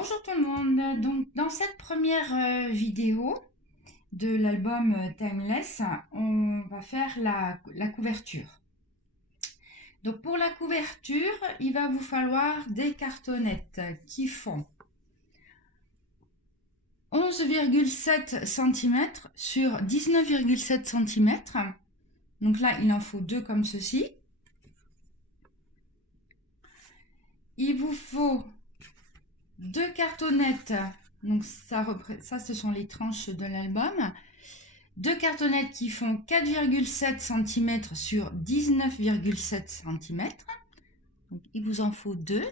Bonjour tout le monde, donc dans cette première vidéo de l'album Timeless, on va faire la couverture. Donc pour la couverture, il va vous falloir des cartonnettes qui font 11,7 cm sur 19,7 cm. Donc là, il en faut deux comme ceci. Il vous faut deux cartonnettes, donc ça ce sont les tranches de l'album. Deux cartonnettes qui font 4,7 cm sur 19,7 cm. Donc il vous en faut deux.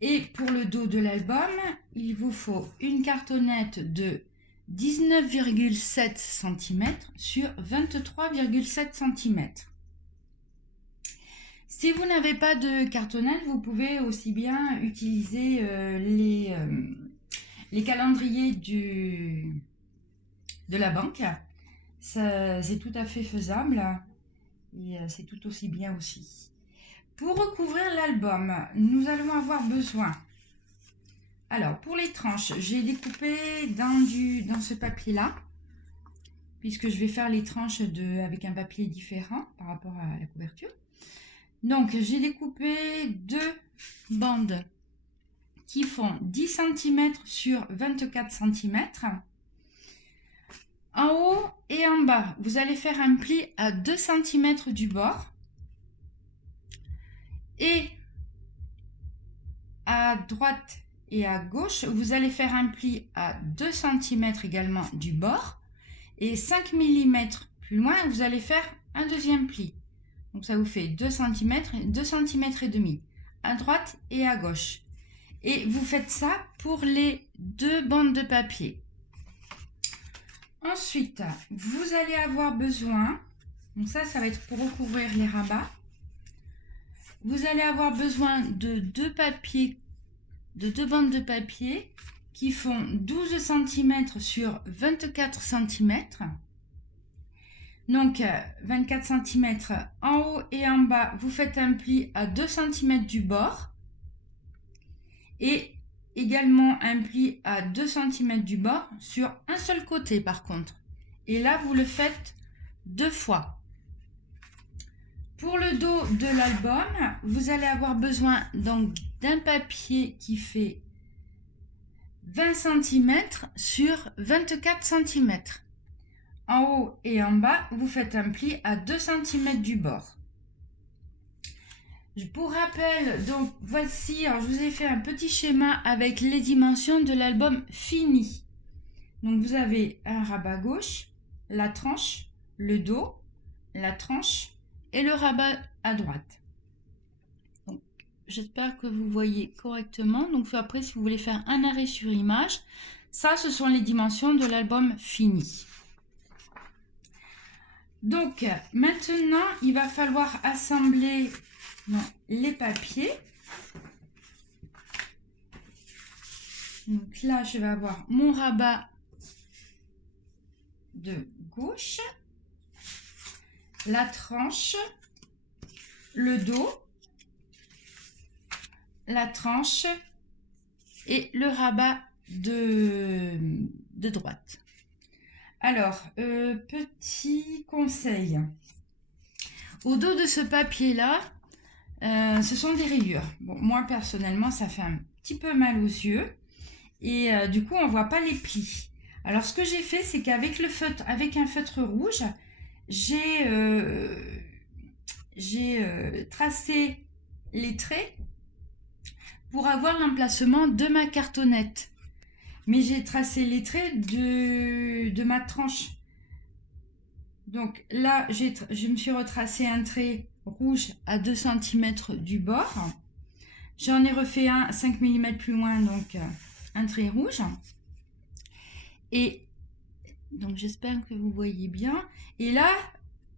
Et pour le dos de l'album, il vous faut une cartonnette de 19,7 cm sur 23,7 cm. Si vous n'avez pas de cartonnette, vous pouvez aussi bien utiliser les calendriers de la banque. C'est tout à fait faisable et c'est tout aussi bien aussi. Pour recouvrir l'album, nous allons avoir besoin... Alors, pour les tranches, j'ai découpé dans ce papier-là, puisque je vais faire les tranches avec un papier différent par rapport à la couverture. Donc, j'ai découpé deux bandes qui font 10 cm sur 24 cm. En haut et en bas, vous allez faire un pli à 2 cm du bord. Et à droite et à gauche, vous allez faire un pli à 2 cm également du bord. Et 5 mm plus loin, vous allez faire un deuxième pli. Donc ça vous fait 2 cm et demi à droite et à gauche. Et vous faites ça pour les deux bandes de papier. Ensuite, vous allez avoir besoin, donc ça va être pour recouvrir les rabats. Vous allez avoir besoin de deux bandes de papier qui font 12 cm sur 24 cm. Donc 24 cm en haut et en bas, vous faites un pli à 2 cm du bord et également un pli à 2 cm du bord sur un seul côté par contre. Et là, vous le faites deux fois. Pour le dos de l'album, vous allez avoir besoin donc d'un papier qui fait 20 cm sur 24 cm. En haut et en bas, vous faites un pli à 2 cm du bord. Pour rappel, donc voici, alors je vous ai fait un petit schéma avec les dimensions de l'album fini. Donc vous avez un rabat gauche, la tranche, le dos, la tranche et le rabat à droite. Donc j'espère que vous voyez correctement. Donc après, si vous voulez faire un arrêt sur image, ça ce sont les dimensions de l'album fini. Donc maintenant, il va falloir assembler les papiers. Donc là, je vais avoir mon rabat de gauche, la tranche, le dos, la tranche et le rabat de droite. Alors, petit conseil. Au dos de ce papier-là, ce sont des rayures. Bon, moi, personnellement, ça fait un petit peu mal aux yeux. Et du coup, on ne voit pas les plis. Alors, ce que j'ai fait, c'est qu'avec un feutre rouge, j'ai tracé les traits pour avoir l'emplacement de ma cartonnette. Mais j'ai tracé les traits de ma tranche. Donc là, je me suis retracé un trait rouge à 2 cm du bord. J'en ai refait un 5 mm plus loin, donc un trait rouge. Et donc j'espère que vous voyez bien. Et là,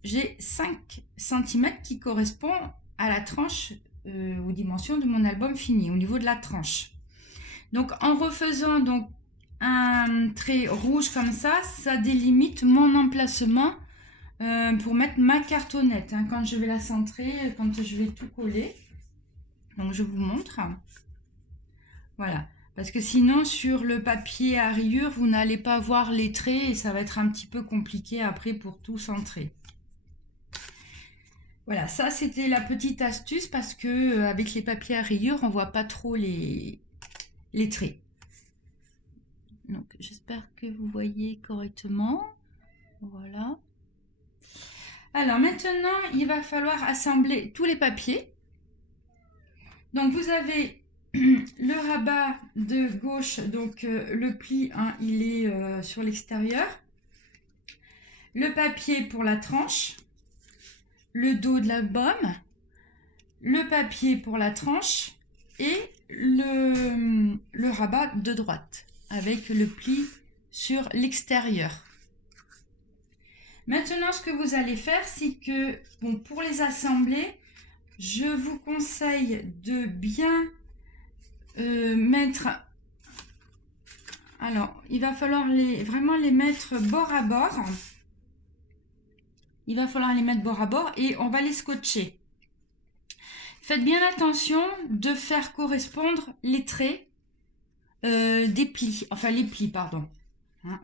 j'ai 5 cm qui correspond à la tranche, aux dimensions de mon album fini, au niveau de la tranche. Donc en refaisant donc un trait rouge comme ça délimite mon emplacement pour mettre ma cartonnette, hein, quand je vais la centrer, quand je vais tout coller. Donc je vous montre. Voilà. Parce que sinon, sur le papier à rayures, vous n'allez pas voir les traits et ça va être un petit peu compliqué après pour tout centrer. Voilà, ça c'était la petite astuce parce que avec les papiers à rayures, on voit pas trop les traits. Donc j'espère que vous voyez correctement. Voilà. Alors maintenant, il va falloir assembler tous les papiers. Donc vous avez le rabat de gauche, donc le pli, hein, il est sur l'extérieur. Le papier pour la tranche, le dos de l'album, le papier pour la tranche et le rabat de droite avec le pli sur l'extérieur. Maintenant, ce que vous allez faire, c'est que bon, pour les assembler, je vous conseille de bien mettre... Alors, il va falloir vraiment les mettre bord à bord. Il va falloir les mettre bord à bord et on va les scotcher. Faites bien attention de faire correspondre les traits des plis, enfin les plis, pardon. Hein,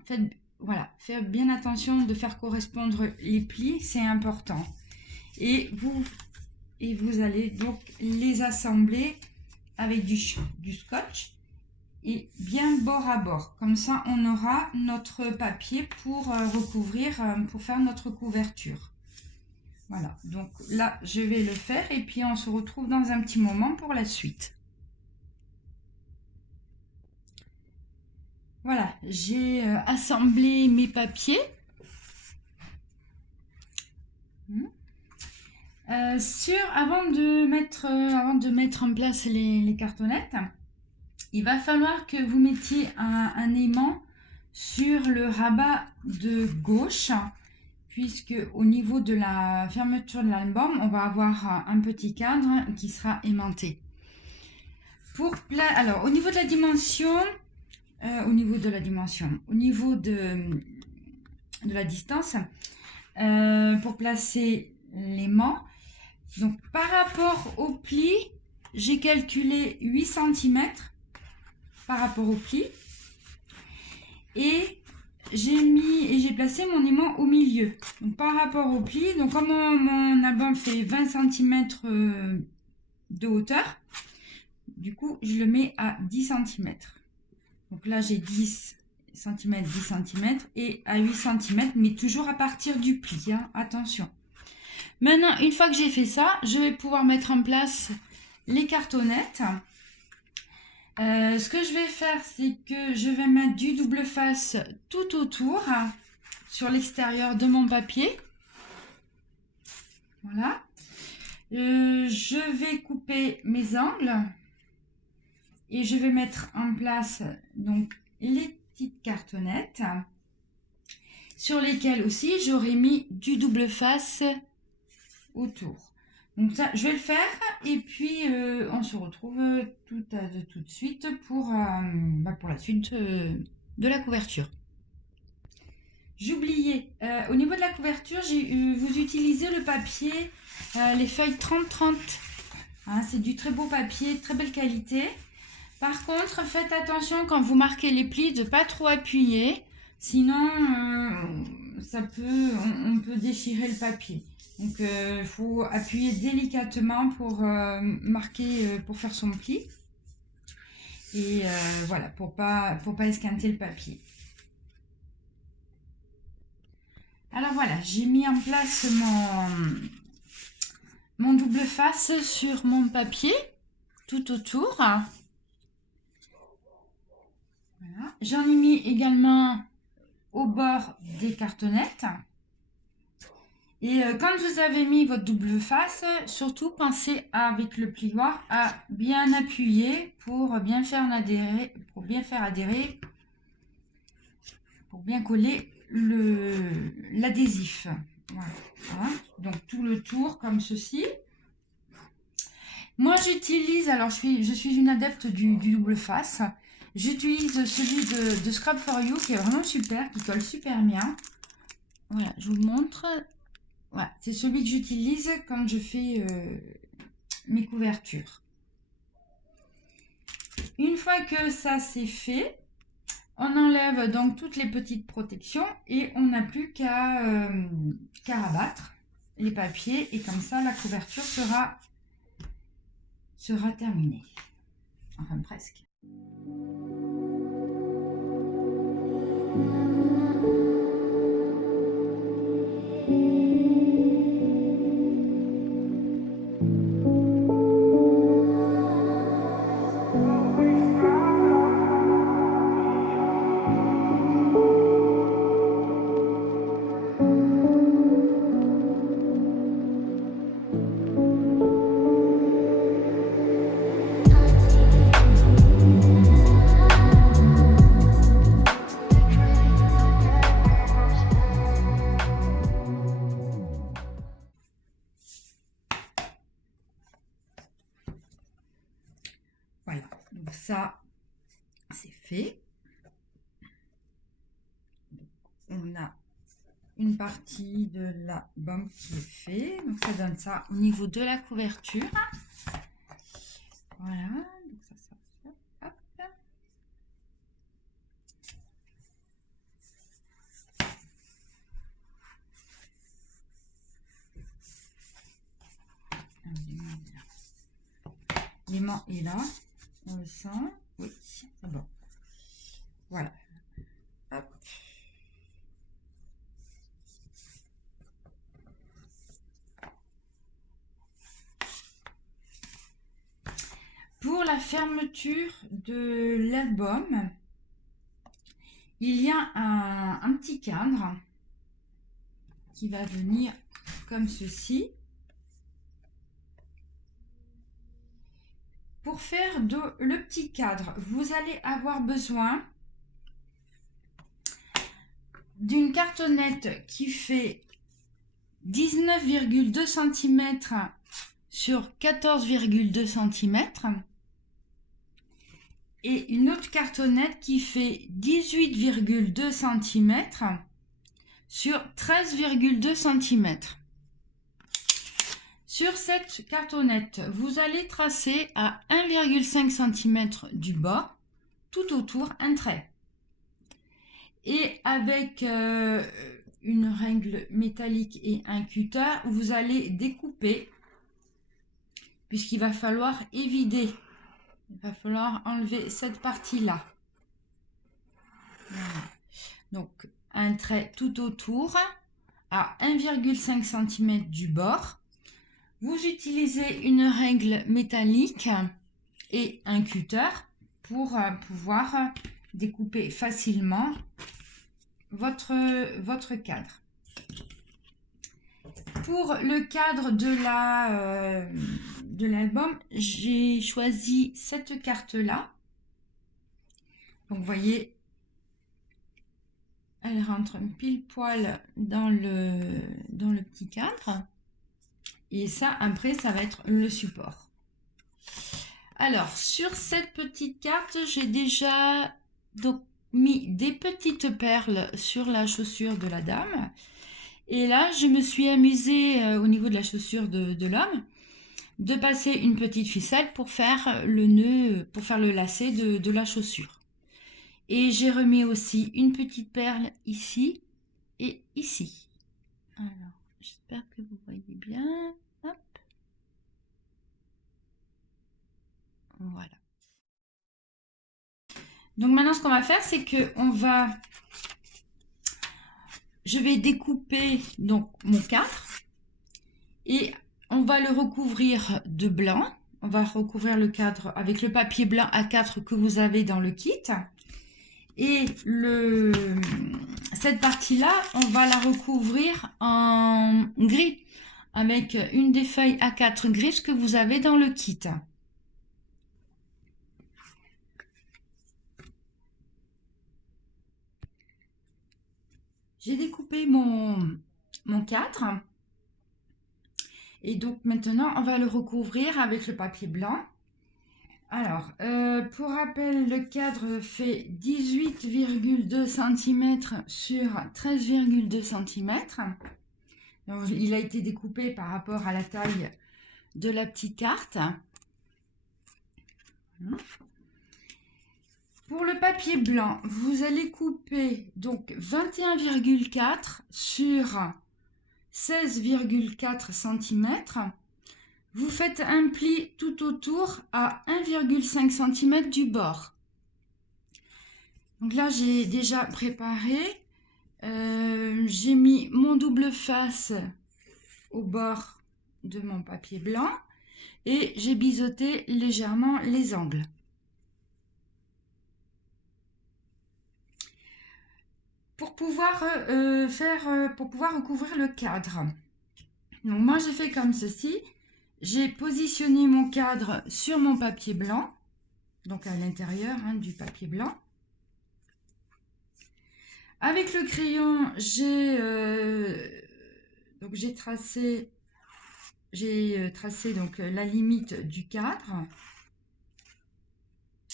faites bien attention de faire correspondre les plis, c'est important. Et vous allez donc les assembler avec du scotch et bien bord à bord. Comme ça, on aura notre papier pour recouvrir, pour faire notre couverture. Voilà, donc là, je vais le faire et puis on se retrouve dans un petit moment pour la suite. Voilà, j'ai assemblé mes papiers. Avant de mettre en place les cartonnettes, il va falloir que vous mettiez un aimant sur le rabat de gauche, puisque au niveau de la fermeture de l'album, on va avoir un petit cadre qui sera aimanté. Alors, au niveau de la dimension, au niveau de la distance, pour placer l'aimant, donc par rapport au pli, j'ai calculé 8 cm par rapport au pli et j'ai placé mon aimant au milieu. Donc par rapport au pli, donc comme mon album fait 20 cm de hauteur, du coup je le mets à 10 cm. Donc là j'ai 10 cm, 10 cm et à 8 cm, mais toujours à partir du pli, hein, attention. Maintenant, une fois que j'ai fait ça, je vais pouvoir mettre en place les cartonnettes. Ce que je vais faire, c'est que je vais mettre du double face tout autour, sur l'extérieur de mon papier. Voilà. Je vais couper mes angles et je vais mettre en place donc les petites cartonnettes sur lesquelles aussi j'aurais mis du double face autour. Donc ça, je vais le faire et puis on se retrouve tout de suite pour la suite de la couverture. J'oubliais, au niveau de la couverture, vous utilisez le papier, les feuilles 30-30. Hein, c'est du très beau papier, très belle qualité. Par contre, faites attention quand vous marquez les plis de ne pas trop appuyer, sinon on peut déchirer le papier. Donc il faut appuyer délicatement pour marquer, pour faire son pli. Et voilà, pour pas esquinter le papier. Alors voilà, j'ai mis en place mon double face sur mon papier, tout autour. Voilà. J'en ai mis également au bord des cartonnettes. Et quand vous avez mis votre double face, surtout pensez avec le plioir à bien appuyer pour bien faire adhérer, pour bien coller l'adhésif. Voilà. Donc tout le tour comme ceci. Moi j'utilise, alors je suis une adepte du double face. J'utilise celui de Scrap for You qui est vraiment super, qui colle super bien. Voilà, je vous montre. Voilà, c'est celui que j'utilise quand je fais mes couvertures. Une fois que ça c'est fait, on enlève donc toutes les petites protections et on n'a plus qu'à rabattre les papiers et comme ça la couverture sera terminée. Enfin presque. Voilà, donc ça, c'est fait. On a une partie de l'album qui est fait. Donc, ça donne ça au niveau de la couverture. Voilà, donc ça, hop. L'aimant est là, on le sent. Oui, c'est bon. Voilà. Hop. Pour la fermeture de l'album, il y a un petit cadre qui va venir comme ceci. Pour faire le petit cadre, vous allez avoir besoin d'une cartonnette qui fait 19,2 cm sur 14,2 cm et une autre cartonnette qui fait 18,2 cm sur 13,2 cm. Sur cette cartonnette, vous allez tracer à 1,5 cm du bord, tout autour, un trait. Et avec une règle métallique et un cutter, vous allez découper, puisqu'il va falloir évider. Il va falloir enlever cette partie-là. Voilà. Donc, un trait tout autour, à 1,5 cm du bord. Vous utilisez une règle métallique et un cutter pour pouvoir découper facilement votre cadre. Pour le cadre de l'album, j'ai choisi cette carte-là. Donc, vous voyez, elle rentre pile poil dans le petit cadre. Et ça, après, ça va être le support. Alors, sur cette petite carte, j'ai déjà donc mis des petites perles sur la chaussure de la dame. Et là, je me suis amusée au niveau de la chaussure de l'homme de passer une petite ficelle pour faire le nœud, pour faire le lacet de la chaussure. Et j'ai remis aussi une petite perle ici et ici. Alors, j'espère que vous voyez bien. Hop. Voilà. Donc maintenant, ce qu'on va faire, c'est que je vais découper donc mon cadre et on va le recouvrir de blanc. On va recouvrir le cadre avec le papier blanc A4 que vous avez dans le kit. Et cette partie-là, on va la recouvrir en gris avec une des feuilles A4 grises que vous avez dans le kit. J'ai découpé mon cadre. Et donc maintenant, on va le recouvrir avec le papier blanc. Alors, pour rappel, le cadre fait 18,2 cm sur 13,2 cm. Donc, il a été découpé par rapport à la taille de la petite carte. Pour le papier blanc, vous allez couper donc 21,4 sur 16,4 cm. Vous faites un pli tout autour à 1,5 cm du bord. Donc là, j'ai déjà préparé. J'ai mis mon double face au bord de mon papier blanc et j'ai biseauté légèrement les angles. Pour pouvoir recouvrir le cadre. Donc moi j'ai fait comme ceci. J'ai positionné mon cadre sur mon papier blanc, donc à l'intérieur du papier blanc. Avec le crayon, j'ai tracé donc la limite du cadre.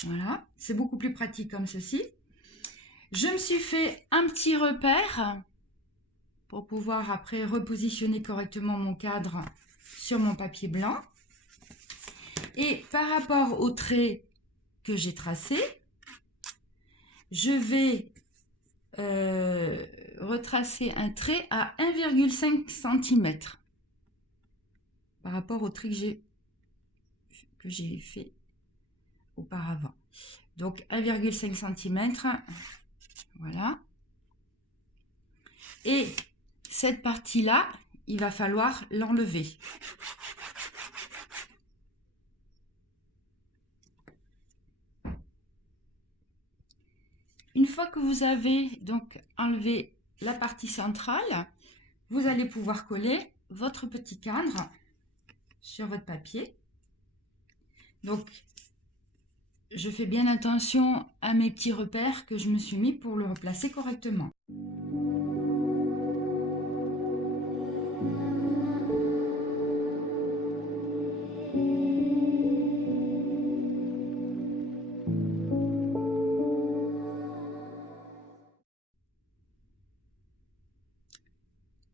Voilà, c'est beaucoup plus pratique comme ceci. Je me suis fait un petit repère pour pouvoir après repositionner correctement mon cadre sur mon papier blanc. Et par rapport au trait que j'ai tracé, je vais retracer un trait à 1,5 cm par rapport au trait que j'ai fait auparavant. Donc 1,5 cm, voilà. Et cette partie-là, il va falloir l'enlever. Une fois que vous avez donc enlevé la partie centrale, vous allez pouvoir coller votre petit cadre sur votre papier. Donc, je fais bien attention à mes petits repères que je me suis mis pour le replacer correctement.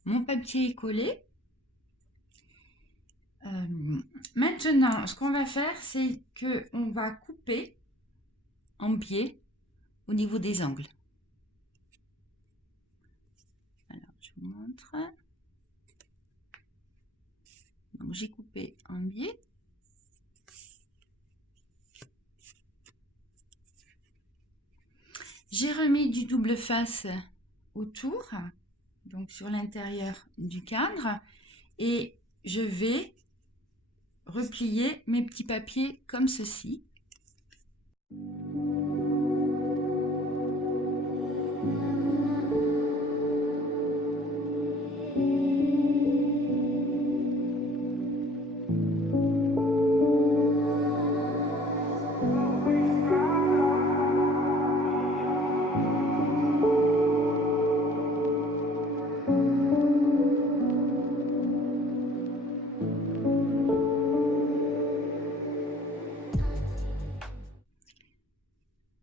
Mon papier est collé. Maintenant, ce qu'on va faire, c'est qu'on va couper en biais au niveau des angles. Alors, je vous montre. Donc, j'ai coupé en biais. J'ai remis du double face autour, donc sur l'intérieur du cadre, et je vais replier mes petits papiers comme ceci.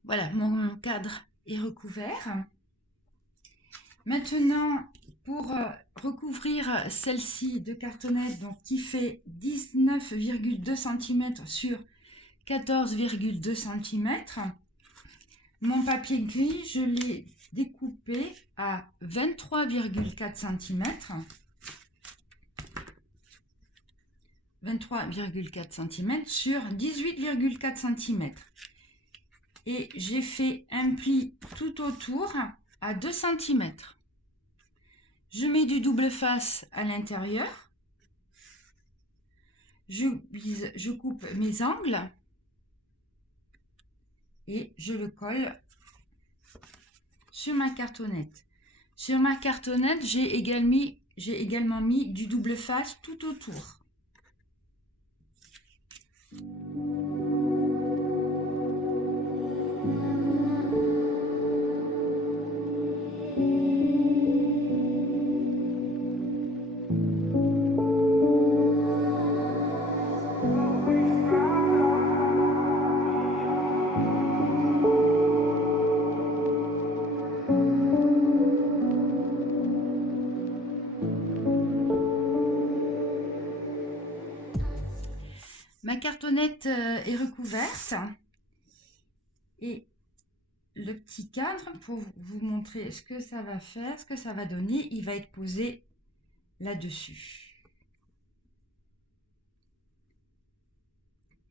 Voilà, mon cadre est recouvert. Maintenant, pour recouvrir celle-ci de cartonnette, donc qui fait 19,2 cm sur 14,2 cm, mon papier gris, je l'ai découpé à 23,4 cm. 23,4 cm sur 18,4 cm. Et j'ai fait un pli tout autour à 2 cm. Je mets du double face à l'intérieur. Je coupe mes angles et je le colle sur ma cartonnette. Sur ma cartonnette, j'ai également mis du double face tout autour. Ma cartonnette est recouverte et le petit cadre pour vous montrer ce que ça va faire, ce que ça va donner. Il va être posé là-dessus.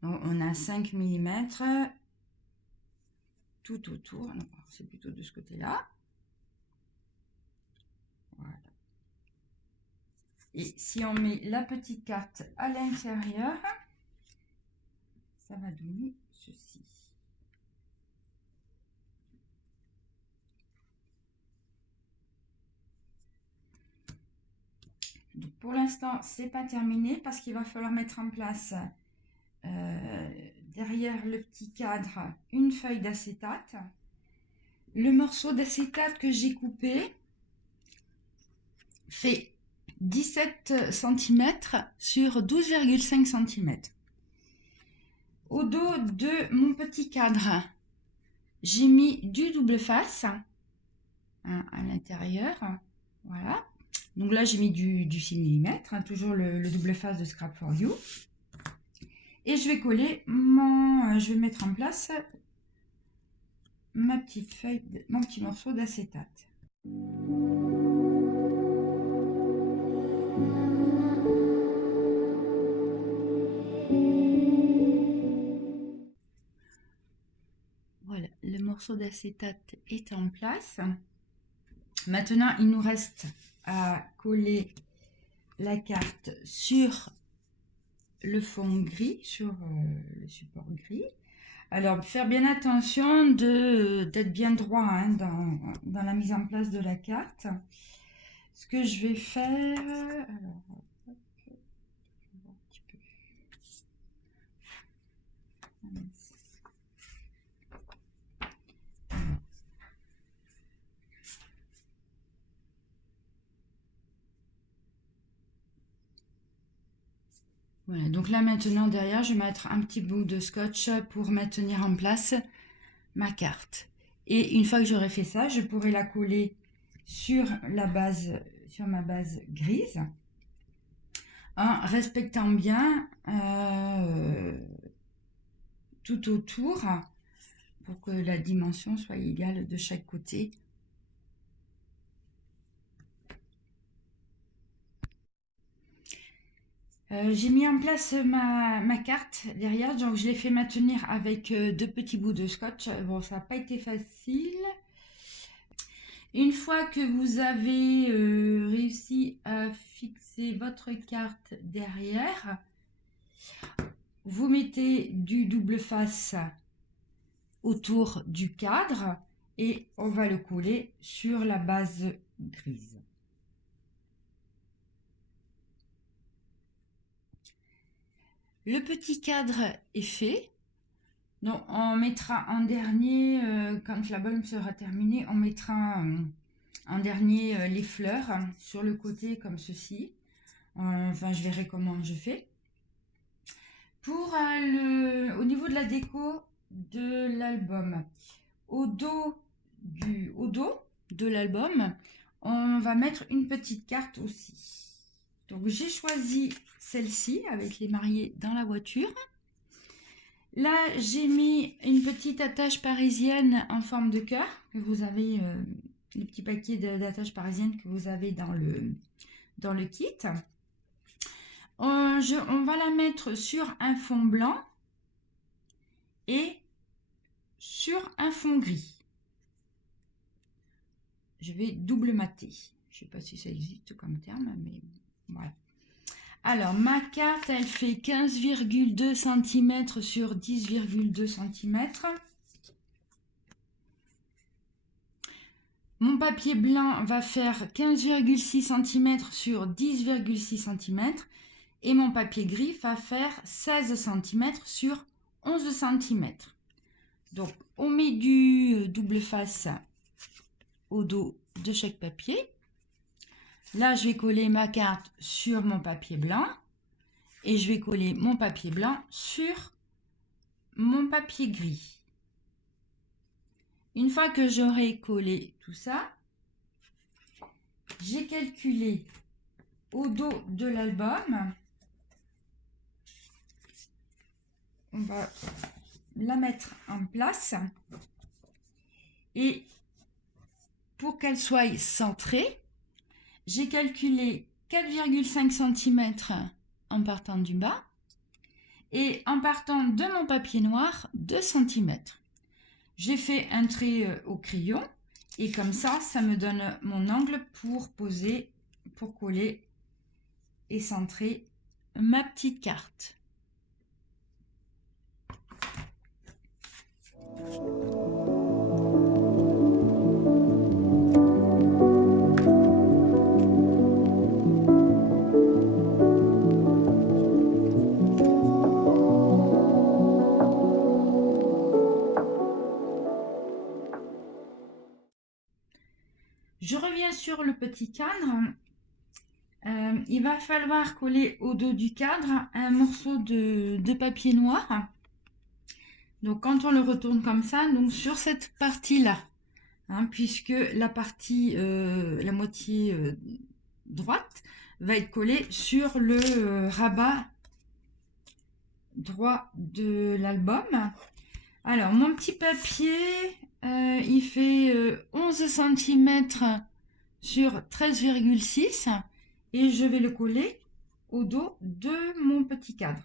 On a 5 mm tout autour. C'est plutôt de ce côté-là. Voilà. Et si on met la petite carte à l'intérieur, ça va donner ceci. Donc pour l'instant, c'est pas terminé parce qu'il va falloir mettre en place derrière le petit cadre une feuille d'acétate. Le morceau d'acétate que j'ai coupé fait 17 cm sur 12,5 cm. Au dos de mon petit cadre, j'ai mis du double face à l'intérieur. Voilà. Donc là, j'ai mis du 6 mm, toujours le double face de Scrap for You. Et je vais coller je vais mettre en place ma petite feuille, mon petit morceau d'acétate. Voilà, le morceau d'acétate est en place. Maintenant, il nous reste à coller la carte sur le fond gris, sur le support gris. Alors, faire bien attention d'être bien droit hein, dans la mise en place de la carte. Ce que je vais faire... Alors, hop, je vais voir un petit peu. Voilà, donc là maintenant derrière, je vais mettre un petit bout de scotch pour maintenir en place ma carte. Et une fois que j'aurai fait ça, je pourrai la coller sur ma base grise, en respectant bien tout autour pour que la dimension soit égale de chaque côté. J'ai mis en place ma carte derrière, donc je l'ai fait maintenir avec 2 petits bouts de scotch. Bon, ça n'a pas été facile. Une fois que vous avez réussi à fixer votre carte derrière, vous mettez du double face autour du cadre et on va le coller sur la base grise. Le petit cadre est fait. Donc on mettra en dernier, quand l'album sera terminé, on mettra en dernier les fleurs sur le côté comme ceci. Enfin, je verrai comment je fais. Pour au niveau de la déco de l'album, au dos de l'album, on va mettre une petite carte aussi. Donc j'ai choisi celle-ci avec les mariés dans la voiture. Là, j'ai mis une petite attache parisienne en forme de cœur. Vous avez les petits paquets d'attaches parisiennes que vous avez dans le kit. On va la mettre sur un fond blanc et sur un fond gris. Je vais double mater. Je ne sais pas si ça existe comme terme, mais voilà. Alors, ma carte, elle fait 15,2 cm sur 10,2 cm. Mon papier blanc va faire 15,6 cm sur 10,6 cm. Et mon papier gris va faire 16 cm sur 11 cm. Donc, on met du double face au dos de chaque papier. Là, je vais coller ma carte sur mon papier blanc et je vais coller mon papier blanc sur mon papier gris. Une fois que j'aurai collé tout ça, j'ai calculé au dos de l'album. On va la mettre en place. Et pour qu'elle soit centrée, j'ai calculé 4,5 cm en partant du bas et en partant de mon papier noir 2 cm. J'ai fait un trait au crayon et comme ça, ça me donne mon angle pour poser, pour coller et centrer ma petite carte. Je reviens sur le petit cadre. Il va falloir coller au dos du cadre un morceau de papier noir. Donc quand on le retourne comme ça, donc sur cette partie-là, hein, puisque la partie, la moitié droite va être collée sur le rabat droit de l'album. Alors mon petit papier, il fait 11 cm sur 13,6 et je vais le coller au dos de mon petit cadre.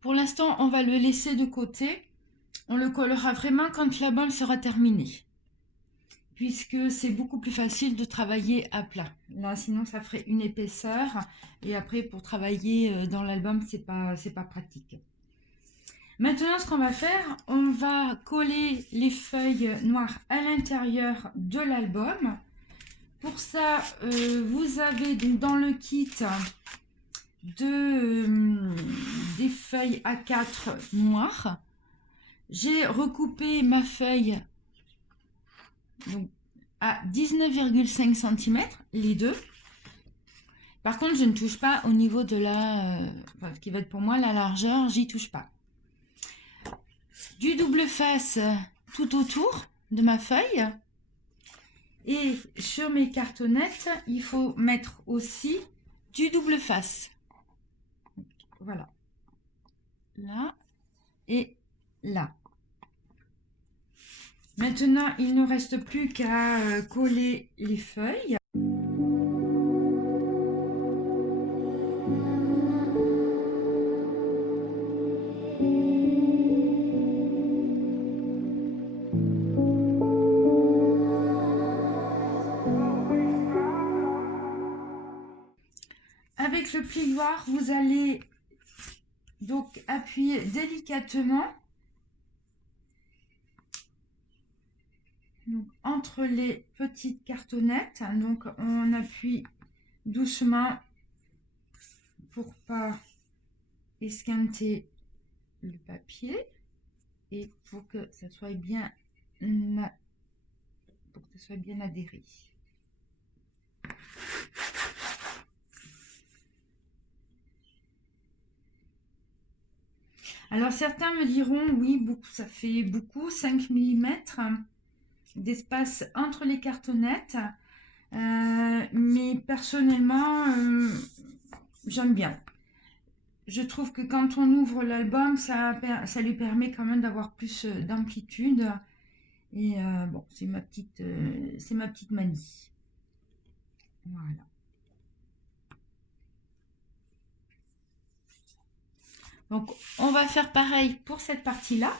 Pour l'instant, on va le laisser de côté. On le collera vraiment quand l'album sera terminé, puisque c'est beaucoup plus facile de travailler à plat. Là, sinon, ça ferait une épaisseur. Et après, pour travailler dans l'album, c'est pas pratique. Maintenant, ce qu'on va faire, on va coller les feuilles noires à l'intérieur de l'album. Pour ça, vous avez donc dans le kit des feuilles A4 noires. J'ai recoupé ma feuille donc, à 19,5 cm, les deux. Par contre, je ne touche pas au niveau de la... ce qui va être pour moi la largeur, j'y touche pas. Du double face tout autour de ma feuille. Et sur mes cartonnettes, il faut mettre aussi du double face. Voilà. Là et là. Maintenant, il ne reste plus qu'à coller les feuilles. Avec le plioir, vous allez donc appuyer délicatement donc, entre les petites cartonnettes. Donc on appuie doucement pour pas esquinter le papier et pour que ça soit bien adhéré. Alors certains me diront oui, beaucoup, ça fait beaucoup, 5 mm d'espace entre les cartonnettes, mais personnellement j'aime bien. Je trouve que quand on ouvre l'album, ça lui permet quand même d'avoir plus d'amplitude. Et bon, c'est ma petite manie. Voilà. Donc, on va faire pareil pour cette partie-là.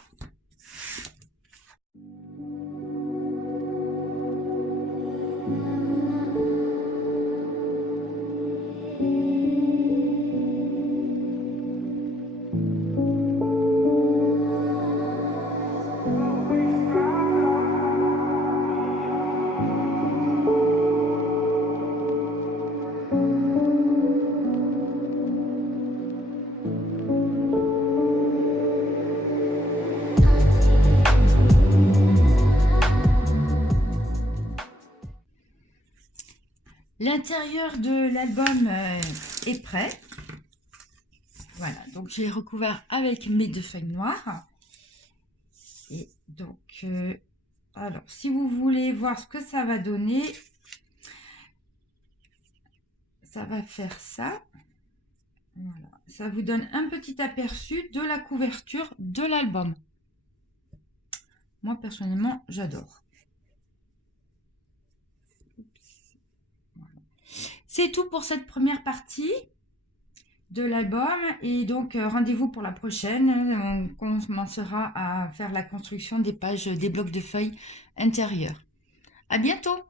L'intérieur de l'album est prêt. Voilà, donc j'ai recouvert avec mes deux feuilles noires. Et donc, alors, si vous voulez voir ce que ça va donner, ça va faire ça. Voilà. Ça vous donne un petit aperçu de la couverture de l'album. Moi, personnellement, j'adore. Voilà. C'est tout pour cette première partie de l'album. Et donc, rendez-vous pour la prochaine. On commencera à faire la construction des pages, des blocs de feuilles intérieurs. À bientôt!